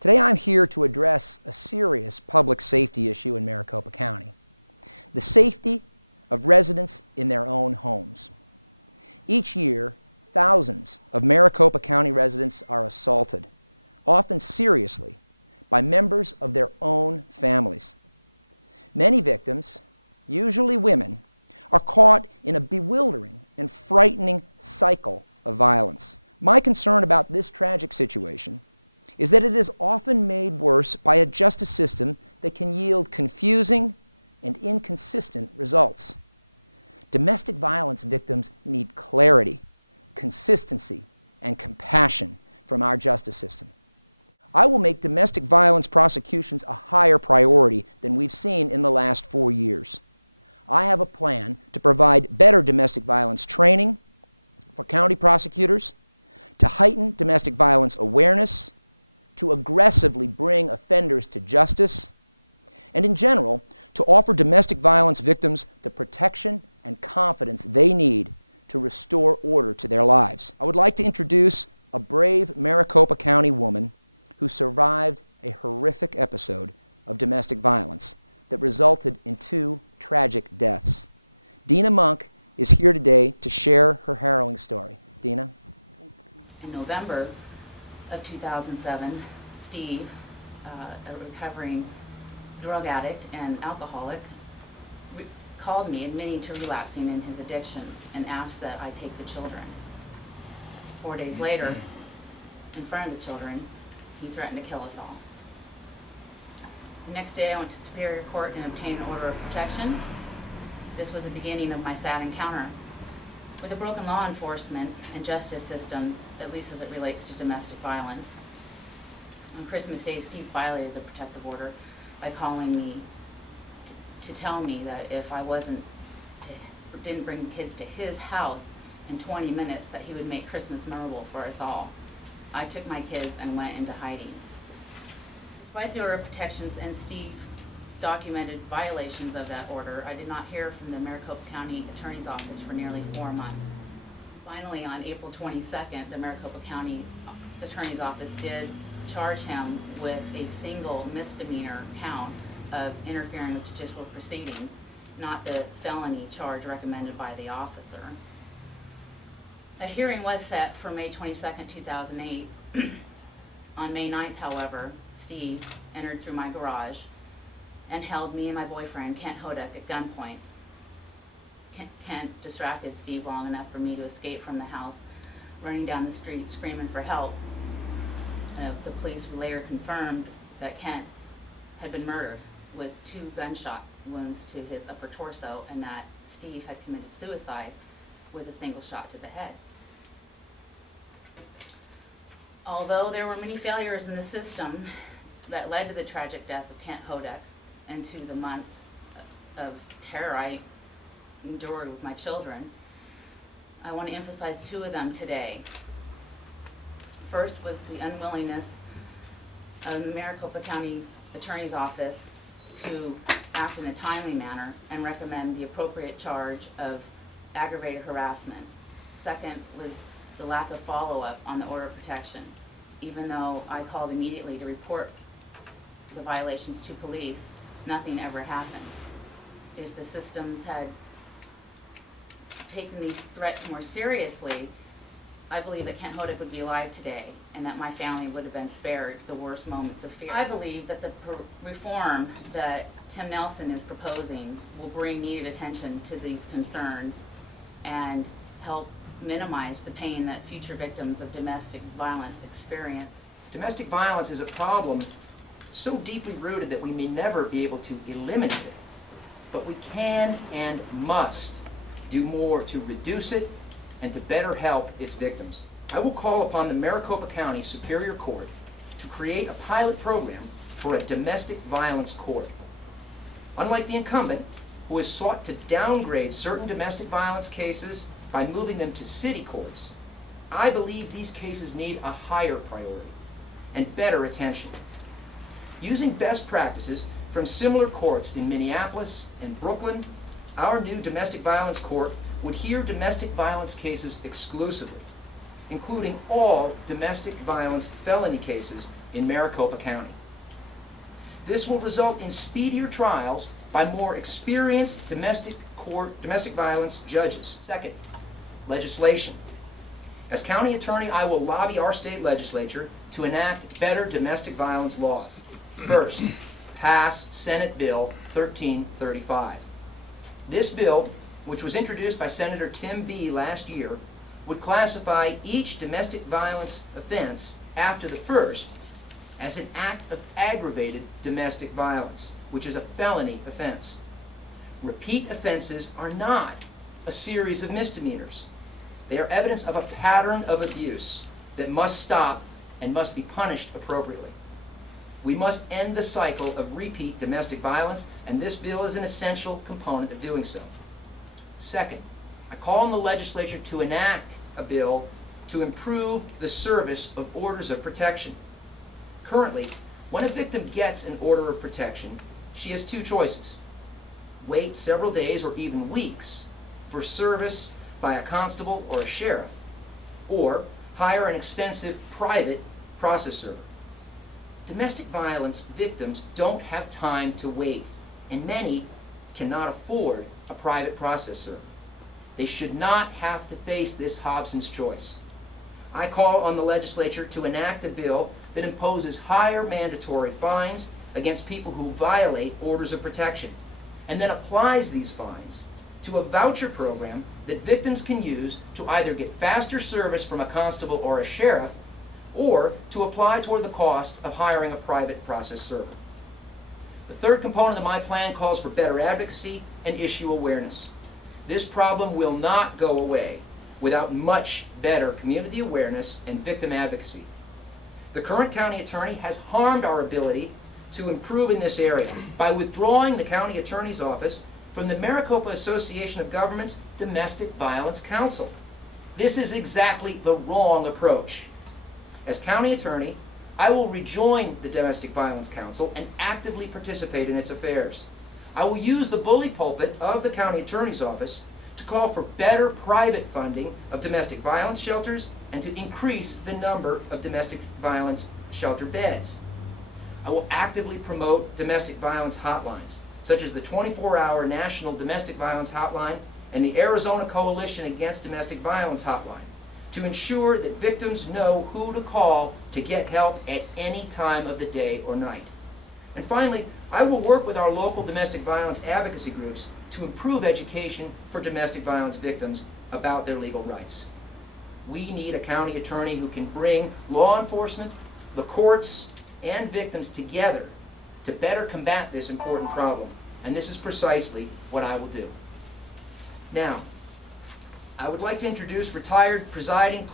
Today I'm here to address a serious public safety issue in Maricopa County: the safety of residents in their own homes. Each year, thousands of Maricopa County residents are assaulted, often seriously, by members of their own families. Many victims, usually women, are caught in a bewildering and frightening cycle of violence. My concern about this tragic situation is that it is often made worse by a justice system that can yield confusing and inconsistent results. Domestic violence victims need clarity, consistency, and compassion from our justice system. I will make domestic violence prosecutions a higher priority than we've seen in the last 4 years. I have a plan to provide better domestic violence training for county prosecutors, to heighten domestic violence awareness, to aggressively bring offenders to justice, and in general, to offer domestic violence victims the protection and confidence they need to restore order to their lives. I would like to introduce a brave Maricopa County woman who survived a horrific episode of domestic violence that resulted in 2 tragic deaths. Dina Monk is here today to share her harrowing story. Dina? In November of 2007, Steve, a recovering drug addict and alcoholic, called me admitting to relapsing in his addictions and asked that I take the children. 4 days later, in front of the children, he threatened to kill us all. The next day I went to Superior Court and obtained an order of protection. This was the beginning of my sad encounter with the broken law enforcement and justice systems, at least as it relates to domestic violence. On Christmas Day, Steve violated the protective order by calling me to tell me that if I didn't bring kids to his house in 20 minutes, that he would make Christmas memorable for us all. I took my kids and went into hiding. Despite the order of protections and Steve's documented violations of that order, I did not hear from the Maricopa County Attorney's Office for nearly 4 months. Finally, on April 22nd, the Maricopa County Attorney's Office did charge him with a single misdemeanor count of interfering with judicial proceedings, not the felony charge recommended by the officer. A hearing was set for May 22nd, 2008. On May 9th, however, Steve entered through my garage and held me and my boyfriend, Kent Hodek, at gunpoint. Kent distracted Steve long enough for me to escape from the house, running down the street screaming for help. The police later confirmed that Kent had been murdered with 2 gunshot wounds to his upper torso, and that Steve had committed suicide with a single shot to the head. Although there were many failures in the system that led to the tragic death of Kent Hodek and to the months of terror I endured with my children, I want to emphasize 2 of them today. First was the unwillingness of the Maricopa County Attorney's Office to act in a timely manner and recommend the appropriate charge of aggravated harassment. Second was the lack of follow-up on the order of protection. Even though I called immediately to report the violations to police, nothing ever happened. If the systems had taken these threats more seriously, I believe that Kent Hodek would be alive today and that my family would have been spared the worst moments of fear. I believe that the reform that Tim Nelson is proposing will bring needed attention to these concerns and help minimize the pain that future victims of domestic violence experience. Domestic violence is a problem so deeply rooted that we may never be able to eliminate it, but we can and must do more to reduce it and to better help its victims. I will call upon the Maricopa County Superior Court to create a pilot program for a domestic violence court. Unlike the incumbent, who has sought to downgrade certain domestic violence cases by moving them to city courts, I believe these cases need a higher priority and better attention. Using best practices from similar courts in Minneapolis and Brooklyn, our new domestic violence court would hear domestic violence cases exclusively, including all domestic violence felony cases in Maricopa County. This will result in speedier trials by more experienced domestic violence judges. Second, legislation. As county attorney, I will lobby our state legislature to enact better domestic violence laws. First, pass Senate Bill 1335. This bill, which was introduced by Senator Tim B. last year, would classify each domestic violence offense after the first as an act of aggravated domestic violence, which is a felony offense. Repeat offenses are not a series of misdemeanors. They are evidence of a pattern of abuse that must stop and must be punished appropriately. We must end the cycle of repeat domestic violence, and this bill is an essential component of doing so. Second, I call on the legislature to enact a bill to improve the service of orders of protection. Currently, when a victim gets an order of protection, she has two choices: wait several days or even weeks for service by a constable or a sheriff, or hire an expensive private process server. Domestic violence victims don't have time to wait, and many cannot afford a private process server. They should not have to face this Hobson's choice. I call on the legislature to enact a bill that imposes higher mandatory fines against people who violate orders of protection, and then applies these fines to a voucher program that victims can use to either get faster service from a constable or a sheriff, or to apply toward the cost of hiring a private process server. The third component of my plan calls for better advocacy and issue awareness. This problem will not go away without much better community awareness and victim advocacy. The current county attorney has harmed our ability to improve in this area by withdrawing the county attorney's office from the Maricopa Association of Governments Domestic Violence Council. This is exactly the wrong approach. As county attorney, I will rejoin the Domestic Violence Council and actively participate in its affairs. I will use the bully pulpit of the county attorney's office to call for better private funding of domestic violence shelters and to increase the number of domestic violence shelter beds. I will actively promote domestic violence hotlines, such as the 24-hour National Domestic Violence Hotline and the Arizona Coalition Against Domestic Violence Hotline, to ensure that victims know who to call to get help at any time of the day or night. And finally, I will work with our local domestic violence advocacy groups to improve education for domestic violence victims about their legal rights. We need a county attorney who can bring law enforcement, the courts, and victims together to better combat this important problem. And this is precisely what I will do. Now, I would like to introduce retired presiding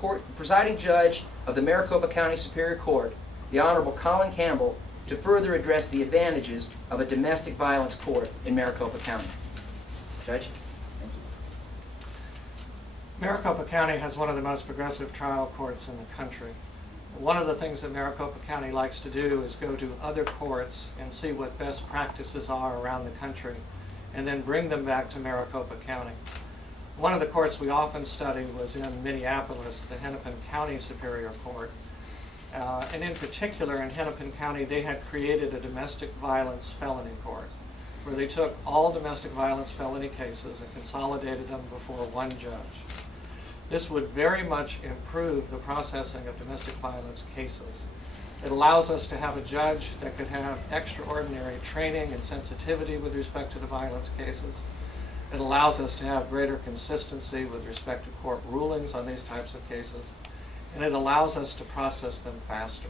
judge of the Maricopa County Superior Court, the Honorable Colin Campbell, to further address the advantages of a domestic violence court in Maricopa County. Judge? Maricopa County has one of the most progressive trial courts in the country. One of the things that Maricopa County likes to do is go to other courts and see what best practices are around the country, and then bring them back to Maricopa County. One of the courts we often study was in Minneapolis, the Hennepin County Superior Court. And in particular, in Hennepin County, they had created a domestic violence felony court, where they took all domestic violence felony cases and consolidated them before one judge. This would very much improve the processing of domestic violence cases. It allows us to have a judge that could have extraordinary training and sensitivity with respect to the violence cases. It allows us to have greater consistency with respect to court rulings on these types of cases. And it allows us to process them faster.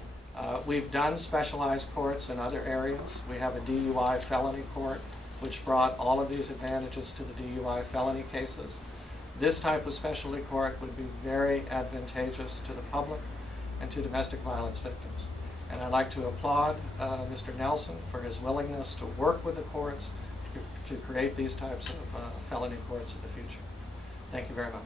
We've done specialized courts in other areas. We have a DUI felony court, which brought all of these advantages to the DUI felony cases. This type of specialty court would be very advantageous to the public and to domestic violence victims. And I'd like to applaud Mr. Nelson for his willingness to work with the courts to create these types of felony courts in the future. Thank you very much.